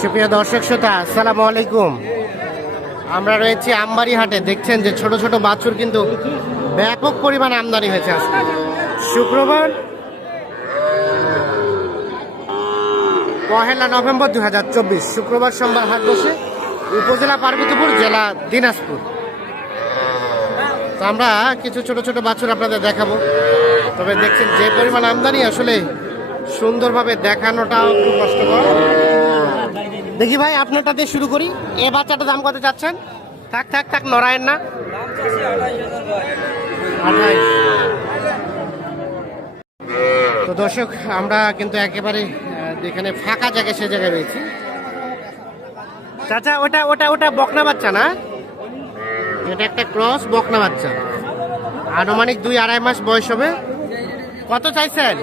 সুপ্রিয় দর্শক শ্রোতা, আসসালামু আলাইকুম। আমরা রয়েছি আমবাড়ি হাটে। দেখছেন যে ছোট ছোট বাছুর কিন্তু ব্যাপক পরিমাণে আমদানি হয়েছে। আজকে শুক্রবার 1 নভেম্বর 2024, শুক্রবার সোমবার হাট বসে উপজেলা পার্বতীপুর, জেলা দিনাজপুর। তো আমরা কিছু ছোট ছোট বাছুর আপনাদের দেখাবো। তবে দেখছেন যে পরিমাণ আমদানি, আসলে সুন্দরভাবে দেখানোটাও খুব কষ্টকর। দেখি ভাই, আপনারটা দিয়ে শুরু করি। এই বাচ্চাটার দাম কত চাচ্ছেন? থাক থাক থাক, নড়ায়েন না। 28। তো দর্শক, আমরা কিন্তু একেবারে যেখানে ফাঁকা জায়গা সে জায়গায় রয়েছি। চাচা, ওটা ওটা ওটা বকনা বাচ্চা না? এটা একটা ক্রস বকনা বাচ্চা, আনুমানিক 2-2.5 মাস বয়স হবে। কত চাইছেন?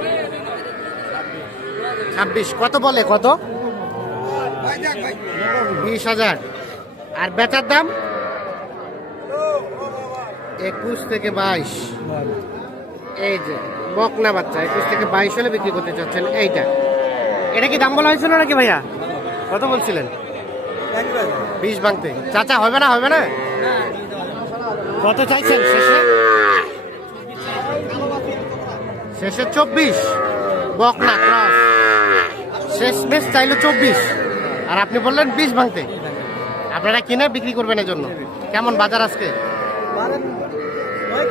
26। কত বলে? কত? 20,000। আর বেচার দাম 21 থেকে 22। এই যে বকনা বাচ্চা 21 থেকে 22 হলে বিক্রি করতে চাচ্ছেন। এইটা, এটা কি দাম বলা হয়েছিল নাকি ভাইয়া? কত বলছিলেন? 20 ভাঙতে। চাচা, হবে না? হবে না? কত চাইছেন শেষে? শেষে 24। বকনা ক্রস শেষ বেশ চাইলো 24, আর আপনি বললেন 20 ভাঙতে। আপনারা কিনে বিক্রি করবেন এর জন্য। কেমন বাজার আজকে?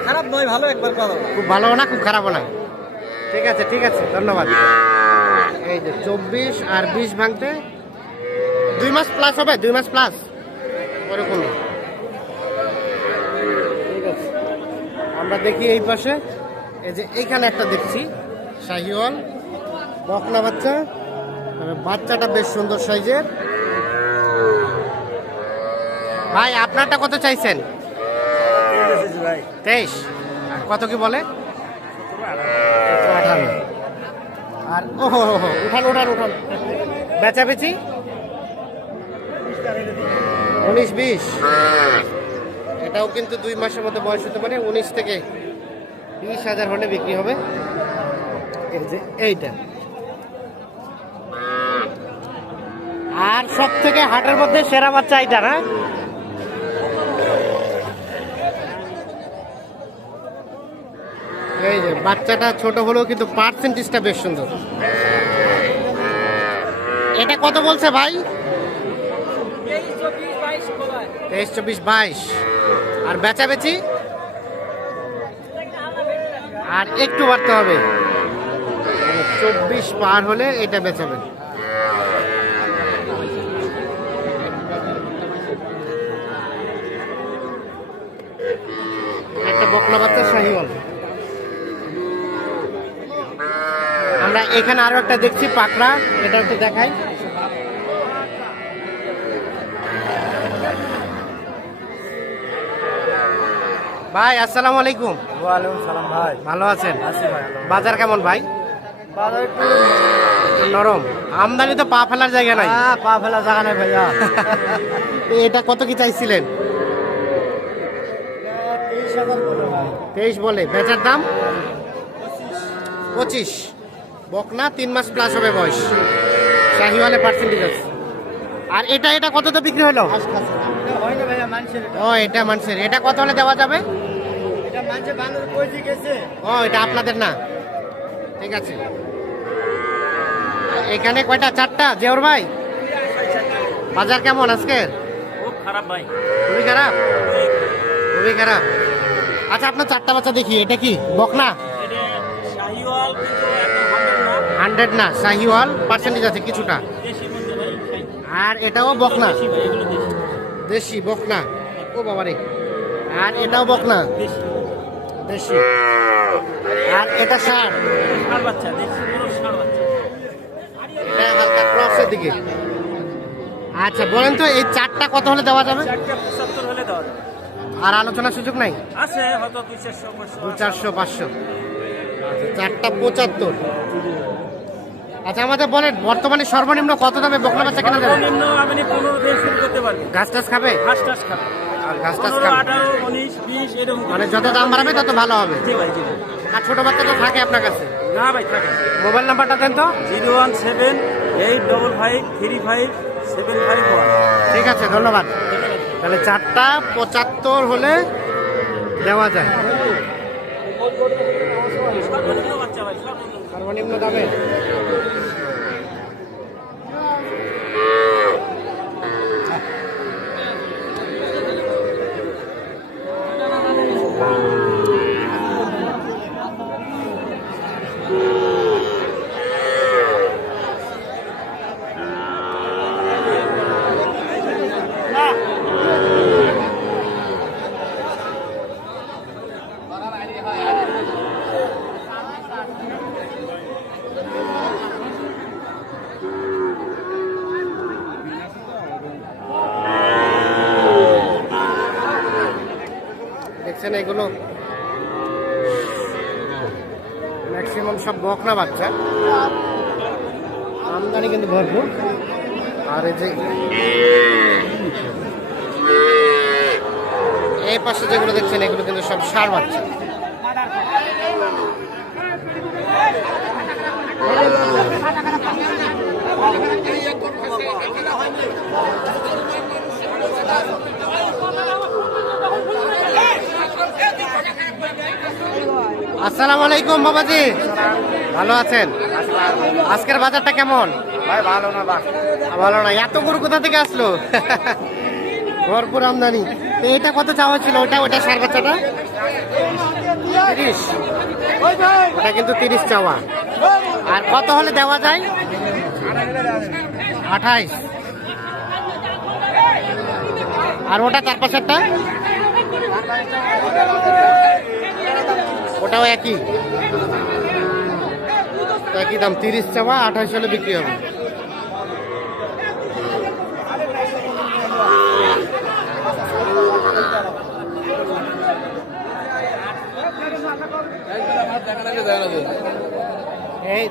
খারাপ নয়, ভালো। একবার খুব ভালো না, খুব খারাপও না। ঠিক আছে, ঠিক আছে, ধন্যবাদ। এই যে 24 আর 20 ভাঙতে 2 মাস প্লাস হবে, 2 মাস প্লাস ওরকম। ঠিক আছে, আমরা দেখি এই পাশে। এই যে এইখানে একটা দেখছি শাহিওয়াল বকনা বাচ্চা। বাচ্চাটা বেশ সুন্দর সাইজের। ভাই, আপনারটা কত চাইছেন? 23। কত কি বলে? 18। আর ওহো, উঠান উঠান উঠান। বেচা বেচি 19-20। এটাও কিন্তু 2 মাসের মধ্যে বয়স হতে পারে। 19 থেকে 20,000 হলে বিক্রি হবে। এই যে এইটা। আর সব থেকে হাটের মধ্যে সেরা বাচ্চা এইটা না? এই যে বাচ্চাটা ছোট হলেও কিন্তু পার্সেন্টেজটা বেশ সুন্দর। এটা কত বলছে ভাই? 23, 24, 22। আর বেচা বেচি আর একটু বাড়তে হবে। 24 পার হলে এটা বেচাবেন। একটা বকনা বাচ্চা শাহিওয়াল। আমরা এখানে আরো একটা দেখছি পাকড়া, এটা একটু দেখাই। ভাই, আসসালামু আলাইকুম। ওয়ালাইকুম সালাম ভাই। ভালো আছেন? আছি ভাই। বাজার কেমন ভাই? বাজার একটু নরম। আমদানি তো পা ফেলার জায়গা নাই। পা ফেলা জায়গা নাই ভাইয়া। এটা কত কি চাইছিলেন? 23 বলে। বেচার দাম 25। বকনা 3 মাস প্লাস হবে বয়স। শাহিওয়ালে পার্সেন্টেজ আছে। আর এটা এটা কত তো বিক্রি হলো? ও, এটা মানুষের। এটা কত হলে দেওয়া যাবে? ও, এটা আপনাদের না? ঠিক আছে। এখানে কয়টা? 4টা। জেওর ভাই, বাজার কেমন আজকের? খুব খারাপ ভাই। খুবই খারাপ, খুবই খারাপ। আচ্ছা, আপনার 4টা বাচ্চা দেখি। এটা কি বকনা? 100 না, শাহিওয়াল পার্সেন্টেজ আছে কিছুটা। আর এটাও বকনা, দেশি বকনা। ও বাবা রে। আর এটাও বকনা, দেশি। আর এটা ষাঁড় বাচ্চা, এটা হালকা ক্রসের দিকে। আচ্ছা, বলেন তো এই 4টা কত হলে দেওয়া যাবে? 75 হলে দেওয়া যাবে। আর আলোচনার সুযোগ নাই? আছে হয়তো 200-400, 500। 4টা 75। আচ্ছা, আমাদের বলেন বর্তমানে সর্বনিম্ন কত দামে বকনা বাচ্চা কেনা যাবে? সর্বনিম্ন আপনি 15 দিয়ে শুরু করতে পারবেন। ঘাস টাস খাবে? ঘাস টাস খাবে। আর ঘাস টাস 15, খাবে 18, 19, 20 এরকম। মানে যত দাম বাড়াবে তত ভালো হবে। জি ভাই, জি ভাই। আর ছোট বাচ্চা তো থাকে আপনার কাছে? না ভাই, থাকে। মোবাইল নাম্বারটা দেন তো। 017855353 751। ঠিক আছে, ধন্যবাদ। তাহলে 4টা 75 হলে দেওয়া যায় সর্বনিম্ন বাচ্চা ভাই, সর্বনিম্ন। সর্বনিম্ন দামে। দেখছেন এগুলো ম্যাক্সিমাম সব বকনা বাচ্চা, আমদানি কিন্তু ভরপুর। আর এই যে এই পাশে যেগুলো দেখছেন এগুলো কিন্তু সব ষাঁড় বাচ্চা। আসসালামু আলাইকুম বাবাজি, ভালো আছেন? আজকের বাজারটা কেমন? ভাই ভালো না বা ভালো না। এত গরু কোথা থেকে আসলো? ভরপুর আমদানি। তো এটা কত চাওয়া ছিল? ওটা ষাঁড় বাচ্চাটা 30, ওটা কিন্তু 30 চাওয়া। আর কত হলে দেওয়া যায়? 28। আর ওটা তার পাশেরটা ওটাও একই দাম, 30 চাওয়া, 28 হলে বিক্রি হবে। এই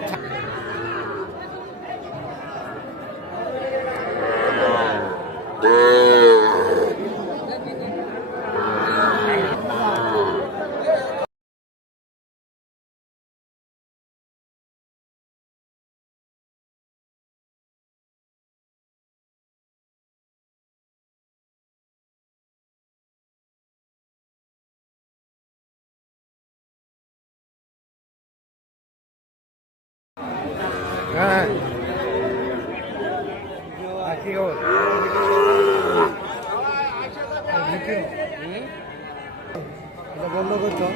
হ্যাঁ, আর কি খবর? এটা বন্ধ করছো?